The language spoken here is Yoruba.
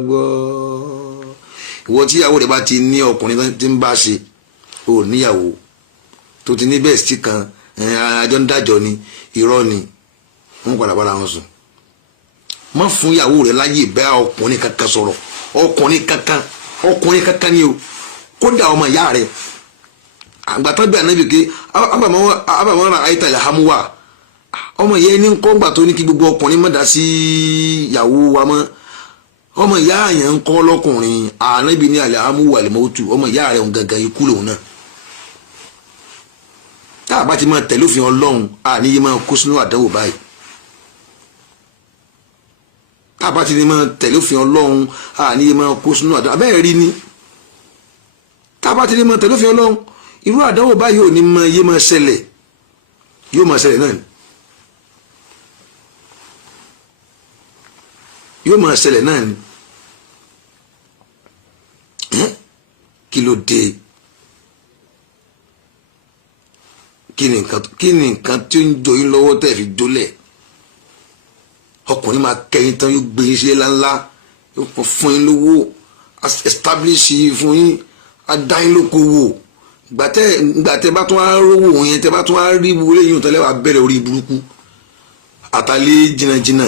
gbọ́ ìwọ tí ìyàwó rẹ bá ti ní ọkùnrin tí ń bá ṣe ò níyàwó tó ti ní bẹ́ẹ̀ sí kan àjọ ń dájọ́ ni irọ́ ni wọ́n padà bára wọn sùn má fún ìyàwó rẹ láyè bá ọkùnrin kankan sọ̀rọ̀ ọkùnrin kankan ni o kódà ọmọ ìyá rẹ àgbàtàn bí ànábì ké abàmọ́ ra àyíta ìhàmúwà ọmọ ìyá ẹni ń kọ́ gbà tó ní kí gbogbo ọkùnrin má dá sí ìyàwó wa mọ́ ọmọ ìyá àyàn ń kọ́ lọ́kùnrin ànábì ní àlàámúwà lèmọ́tù ọmọ ìyá rẹ̀ ń gangan ikú lòun náà tá a bá ti máa tẹ̀lé òfin ọlọ́run àníyé máa kó sínú àdánwò báyìí tá a bá ti ní máa tẹ̀lé òfin ọlọ́run àníyé máa kó sínú àdánwò abẹ́rẹ́ rí ni tá a bá ti ní máa tẹ̀lé òfin ọlọ́run irú àdánwò báyìí ò ní máa yé máa ṣẹlẹ̀ yóò máa ṣẹlẹ̀ náà ni yóò máa ṣẹlẹ̀ náà ni kí ló dé kí ni nǹkan tí ó ń jọ yín lọ́wọ́ tẹ̀ fi jólẹ̀ ọkùnrin máa kẹ́yìn tán yóò gbé yín sílé ńláńlá yóò fún yín lówó establish fún yín adá yín lókòwò gbàtẹ́ bá tún á rówó yẹn tẹ́ bá tún á rí wọlé yín tẹ́lẹ̀ wá bẹ̀rẹ̀ orí burúkú àtàlẹ́ jìnnàjìnnà.